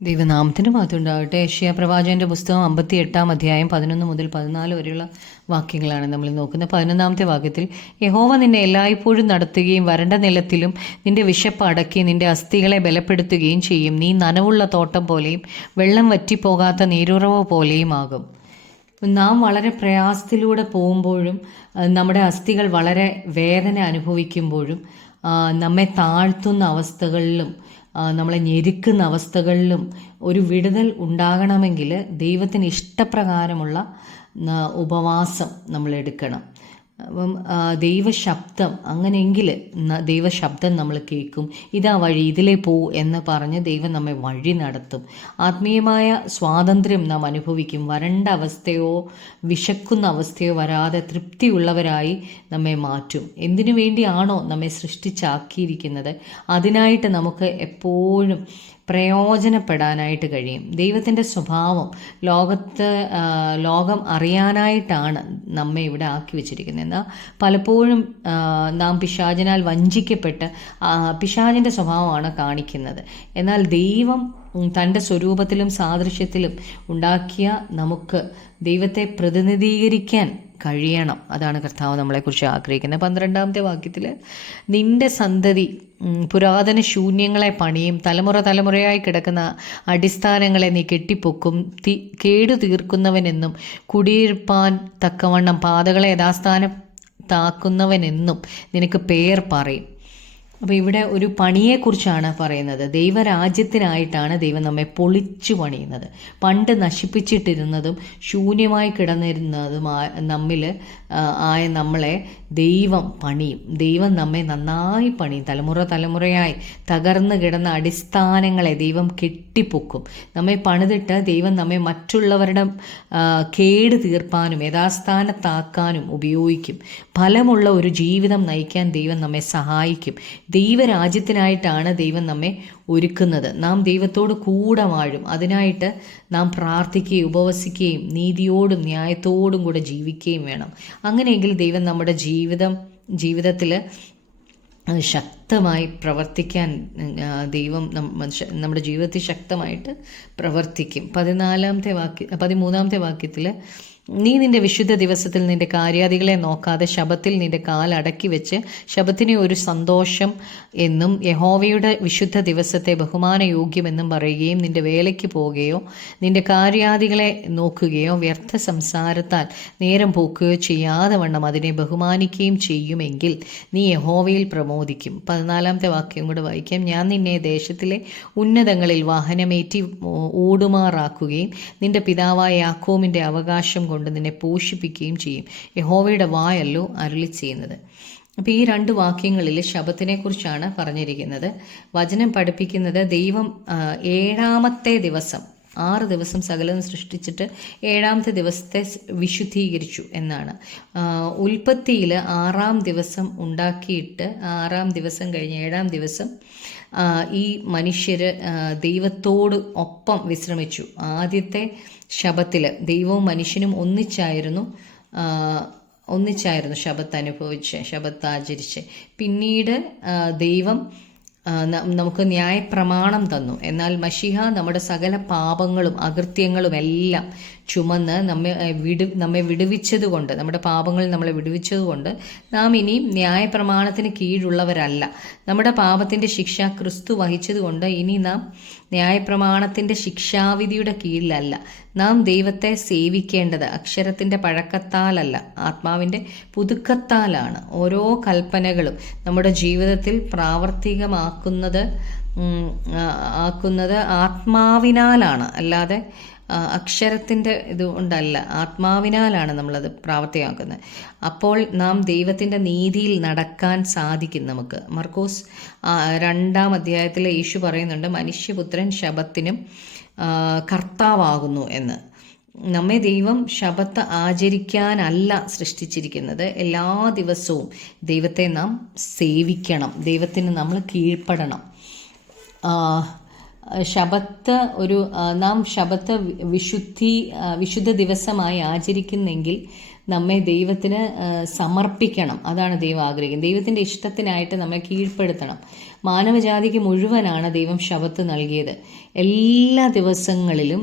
ദൈവനാമത്തിന് മഹത്വമുണ്ടാകട്ടെ. യെശയ്യാ പ്രവാചകന്റെ പുസ്തകം 58 അധ്യായം 11 മുതൽ 14 വരെയുള്ള വാക്യങ്ങളാണ് നമ്മൾ നോക്കുന്നത്. 11-ാമത്തെ വാക്യത്തിൽ, യഹോവ നിന്നെ എല്ലായ്പ്പോഴും നടത്തുകയും വരണ്ട നിലത്തിലും നിന്റെ വിശപ്പ് അടക്കി നിന്റെ അസ്ഥികളെ ബലപ്പെടുത്തുകയും ചെയ്യും. നീ നനവുള്ള തോട്ടം പോലെയും വെള്ളം വറ്റിപ്പോകാത്ത നീരുറവ് പോലെയും ആകും. നാം വളരെ പ്രയാസത്തിലൂടെ പോകുമ്പോഴും നമ്മുടെ അസ്ഥികൾ വളരെ വേദന അനുഭവിക്കുമ്പോഴും നമ്മെ താഴ്ത്തുന്ന അവസ്ഥകളിലും നമ്മളെ ഞെരുക്കുന്ന അവസ്ഥകളിലും ഒരു വിടുതൽ ഉണ്ടാകണമെങ്കിൽ ദൈവത്തിന് ഇഷ്ടപ്രകാരമുള്ള ഉപവാസം നമ്മൾ എടുക്കണം. അപ്പം ദൈവശബ്ദം അങ്ങനെയെങ്കിൽ ദൈവശബ്ദം നമ്മൾ കേൾക്കും. ഇതാ വഴി, ഇതിലേ പോ എന്ന് പറഞ്ഞ് ദൈവം നമ്മെ വഴി നടത്തും. ആത്മീയമായ സ്വാതന്ത്ര്യം നാം അനുഭവിക്കും. വരണ്ട അവസ്ഥയോ വിശക്കുന്ന അവസ്ഥയോ വരാതെ തൃപ്തിയുള്ളവരായി നമ്മെ മാറ്റും. എന്തിനു വേണ്ടിയാണോ നമ്മെ സൃഷ്ടിച്ചാക്കിയിരിക്കുന്നത് അതിനായിട്ട് നമുക്ക് എപ്പോഴും പ്രയോജനപ്പെടാനായിട്ട് കഴിയും. ദൈവത്തിൻ്റെ സ്വഭാവം ലോകം അറിയാനായിട്ടാണ് നമ്മെ ഇവിടെ ആക്കി വെച്ചിരിക്കുന്നത്. എന്നാൽ പലപ്പോഴും നാം പിശാചിനാൽ വഞ്ചിക്കപ്പെട്ട് പിശാചിൻ്റെ സ്വഭാവമാണ് കാണിക്കുന്നത്. എന്നാൽ ദൈവം തൻ്റെ സ്വരൂപത്തിലും സാദൃശ്യത്തിലും ഉണ്ടാക്കിയ നമുക്ക് ദൈവത്തെ പ്രതിനിധീകരിക്കാൻ കഴിയണം. അതാണ് കർത്താവ് നമ്മളെക്കുറിച്ച് ആഗ്രഹിക്കുന്നത്. 12-ാമത്തെ വാക്യത്തിൽ, നിന്റെ സന്തതി പുരാതന ശൂന്യങ്ങളെ പണിയും, തലമുറയായി കിടക്കുന്ന അടിസ്ഥാനങ്ങളെ നീ കെട്ടിപ്പൊക്കും. കേടു തീർക്കുന്നവനെന്നും കുടിയിരുപ്പാൻ തക്കവണ്ണം പാതകളെ യഥാസ്ഥാനത്താക്കുന്നവനെന്നും നിനക്ക് പേർ പറയും. അപ്പോൾ ഇവിടെ ഒരു പണിയെക്കുറിച്ചാണ് പറയുന്നത്. ദൈവരാജ്യത്തിനായിട്ടാണ് ദൈവം നമ്മെ പൊളിച്ചു പണിയുന്നത്. പണ്ട് നശിപ്പിച്ചിട്ടിരുന്നതും ശൂന്യമായി കിടന്നിരുന്നതുമായ നമ്മളെ ദൈവം പണിയും. ദൈവം നമ്മെ നന്നായി പണിയും. തലമുറയായി തകർന്നു കിടന്ന അടിസ്ഥാനങ്ങളെ ദൈവം കെട്ടിപ്പൊക്കും. നമ്മെ പണിതിട്ട് ദൈവം നമ്മെ മറ്റുള്ളവരുടെ കേട് തീർപ്പാനും യഥാസ്ഥാനത്താക്കാനും ഉപയോഗിക്കും. ഫലമുള്ള ഒരു ജീവിതം നയിക്കാൻ ദൈവം നമ്മെ സഹായിക്കും. ദൈവരാജ്യത്തിനായിട്ടാണ് ദൈവം നമ്മെ ഒരുക്കുന്നത്. നാം ദൈവത്തോട് കൂടെ വാഴും. അതിനായിട്ട് നാം പ്രാർത്ഥിക്കുകയും ഉപവസിക്കുകയും നീതിയോടും ന്യായത്തോടും കൂടെ ജീവിക്കുകയും വേണം. അങ്ങനെയെങ്കിൽ ദൈവം നമ്മുടെ ജീവിതത്തിൽ ശക്തമായി പ്രവർത്തിക്കാൻ ദൈവം നമ്മുടെ ജീവിതത്തിൽ ശക്തമായിട്ട് പ്രവർത്തിക്കും. 13-ാമത്തെ വാക്യത്തിൽ, നീ നിന്റെ വിശുദ്ധ ദിവസത്തിൽ നിന്റെ കാര്യാദികളെ നോക്കാതെ ശബത്തിൽ നിന്റെ കാലടക്കി വെച്ച് ശബത്തിനെ ഒരു സന്തോഷം എന്നും യഹോവയുടെ വിശുദ്ധ ദിവസത്തെ ബഹുമാനയോഗ്യമെന്നും പറയുകയും നിന്റെ വേലയ്ക്ക് പോവുകയോ നിന്റെ കാര്യാദികളെ നോക്കുകയോ വ്യർത്ഥ സംസാരത്താൽ നേരം പോക്കുകയോ ചെയ്യാതെ വണ്ണം അതിനെ ബഹുമാനിക്കുകയും ചെയ്യുമെങ്കിൽ നീ യഹോവയിൽ പ്രമോദിക്കും. 14-ാമത്തെ വാക്യം കൂടെ വായിക്കാം. ഞാൻ നിന്നെ ദേശത്തിലെ ഉന്നതങ്ങളിൽ വാഹനമേറ്റി ഓടുമാറാക്കുകയും നിന്റെ പിതാവായ യാക്കോബിൻ്റെ അവകാശം കൊണ്ട് നിന്നെ പോഷിപ്പിക്കുകയും ചെയ്യും. യഹോവയുടെ വായല്ലോ അരുളി ചെയ്യുന്നത്. അപ്പോൾ ഈ 2 വാക്യങ്ങളിൽ ശബത്തിനെ കുറിച്ചാണ് പറഞ്ഞിരിക്കുന്നത്. വചനം പഠിപ്പിക്കുന്നത് ദൈവം 7-ാമത്തെ ദിവസം, 6 ദിവസം സകലം സൃഷ്ടിച്ചിട്ട് 7-ാമത്തെ ദിവസത്തെ വിശുദ്ധീകരിച്ചു എന്നാണ്. ഉൽപ്പത്തിയിൽ 6-ാം ദിവസം ഉണ്ടാക്കിയിട്ട് 6-ാം ദിവസം കഴിഞ്ഞ് 7-ാം ദിവസം ഈ മനുഷ്യർ ദൈവത്തോട് ഒപ്പം വിശ്രമിച്ചു. ആദ്യത്തെ ശബത്തിൽ ദൈവവും മനുഷ്യനും ഒന്നിച്ചായിരുന്നു ശബത്ത് ആചരിച്ച്. പിന്നീട് ദൈവം നമുക്ക് ന്യായപ്രമാണം തന്നു. എന്നാൽ മശിഹ നമ്മുടെ സകല പാപങ്ങളും അകൃത്യങ്ങളും എല്ലാം ചുമന്ന് നമ്മെ വിടുവിച്ചതുകൊണ്ട്, നമ്മുടെ പാപങ്ങളിൽ നമ്മളെ വിടുവിച്ചതുകൊണ്ട് നാം ഇനിയും ന്യായപ്രമാണത്തിന് കീഴുള്ളവരല്ല. നമ്മുടെ പാപത്തിൻ്റെ ശിക്ഷ ക്രിസ്തു വഹിച്ചതുകൊണ്ട് ഇനി നാം ന്യായപ്രമാണത്തിൻ്റെ ശിക്ഷാവിധിയുടെ കീഴിലല്ല. നാം ദൈവത്തെ സേവിക്കേണ്ടത് അക്ഷരത്തിൻ്റെ പഴക്കത്താലല്ല, ആത്മാവിൻ്റെ പുതുക്കത്താലാണ്. ഓരോ കൽപ്പനകളും നമ്മുടെ ജീവിതത്തിൽ പ്രാവർത്തികമാക്കുന്നത് ആത്മാവിനാലാണ്, അല്ലാതെ അക്ഷരത്തിൻ്റെ ഇതുകൊണ്ടല്ല, ആത്മാവിനാലാണ് നമ്മളത് പ്രാവർത്തികമാക്കുന്നത്. അപ്പോൾ നാം ദൈവത്തിൻ്റെ നീതിയിൽ നടക്കാൻ സാധിക്കും നമുക്ക്. മർക്കോസ് 2-ാം അധ്യായത്തിൽ യേശു പറയുന്നുണ്ട്, മനുഷ്യപുത്രൻ ശബത്തിനും കർത്താവാകുന്നു എന്ന്. നമ്മെ ദൈവം ശബത്ത് ആചരിക്കാനല്ല സൃഷ്ടിച്ചിരിക്കുന്നത്. എല്ലാ ദിവസവും ദൈവത്തെ നാം സേവിക്കണം, ദൈവത്തിന് നമ്മൾ കീഴ്പ്പെടണം. ശബത്ത് നാം ശബത്ത് വിശുദ്ധ ദിവസമായി ആചരിക്കുന്നെങ്കിൽ നമ്മെ ദൈവത്തിന് സമർപ്പിക്കണം. അതാണ് ദൈവം ആഗ്രഹിക്കുന്നത്. ദൈവത്തിൻ്റെ ഇഷ്ടത്തിനായിട്ട് നമ്മെ കീഴ്പ്പെടുത്തണം. മാനവജാതിക്ക് മുഴുവനാണ് ദൈവം ശബത്ത് നൽകിയത്. എല്ലാ ദിവസങ്ങളിലും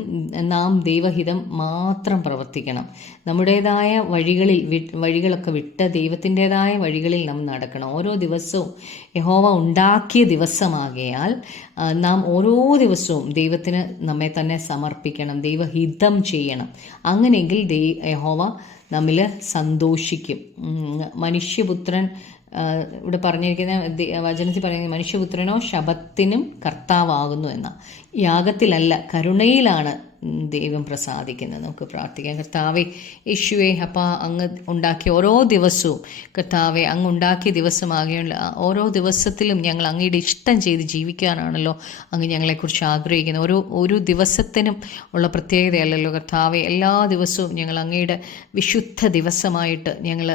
നാം ദൈവഹിതം മാത്രം പ്രവർത്തിക്കണം. നമ്മുടേതായ വഴികളൊക്കെ വിട്ട് ദൈവത്തിൻ്റെതായ വഴികളിൽ നാം നടക്കണം. ഓരോ ദിവസവും യഹോവ ഉണ്ടാക്കിയ ദിവസമാകയാൽ നാം ഓരോ ദിവസവും ദൈവത്തിന് നമ്മെ തന്നെ സമർപ്പിക്കണം, ദൈവഹിതം ചെയ്യണം. അങ്ങനെയെങ്കിൽ യഹോവ നമ്മിൽ സന്തോഷിക്കും. മനുഷ്യപുത്രൻ ഇവിടെ പറഞ്ഞിരിക്കുന്ന വചനത്തിൽ പറയുന്നത് മനുഷ്യപുത്രനോ ശബത്തിനും കർത്താവാകുന്നു എന്ന. യാഗത്തിലല്ല, കരുണയിലാണ് ദൈവം പ്രസാദിക്കുന്നത്. നമുക്ക് പ്രാർത്ഥിക്കാം. കർത്താവെ യേശുവേ, അപ്പം അങ്ങ് ഉണ്ടാക്കിയ ഓരോ ദിവസവും, കർത്താവെ അങ്ങ് ഉണ്ടാക്കിയ ദിവസമാകെയുള്ള ഓരോ ദിവസത്തിലും ഞങ്ങൾ അങ്ങയുടെ ഇഷ്ടം ചെയ്ത് ജീവിക്കാനാണല്ലോ അങ്ങ് ഞങ്ങളെക്കുറിച്ച് ആഗ്രഹിക്കുന്നത്. ഒരു ദിവസത്തിനും ഉള്ള പ്രത്യേകതയല്ലല്ലോ കർത്താവെ. എല്ലാ ദിവസവും ഞങ്ങൾ അങ്ങയുടെ വിശുദ്ധ ദിവസമായിട്ട് ഞങ്ങൾ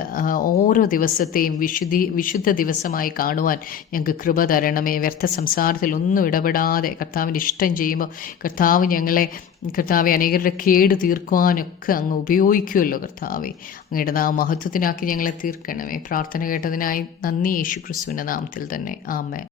ഓരോ ദിവസത്തെയും വിശുദ്ധ ദിവസമായി കാണുവാൻ ഞങ്ങൾക്ക് കൃപ തരണമേ. വ്യർത്ഥ സംസാരത്തിൽ ഒന്നും ഇടപെടാതെ കർത്താവിൻ്റെ ഇഷ്ടം ചെയ്യുമ്പോൾ കർത്താവെ അനേകരുടെ കേട് തീർക്കുവാനൊക്കെ അങ്ങ് ഉപയോഗിക്കുമല്ലോ കർത്താവെ. അങ്ങയുടെ മഹത്വത്തിനാക്കി ഞങ്ങളെ തീർക്കണമേ. പ്രാർത്ഥന കേട്ടതിനായി നന്ദി. യേശു ക്രിസ്തുവിൻ്റെ നാമത്തിൽ തന്നെ. ആമേൻ.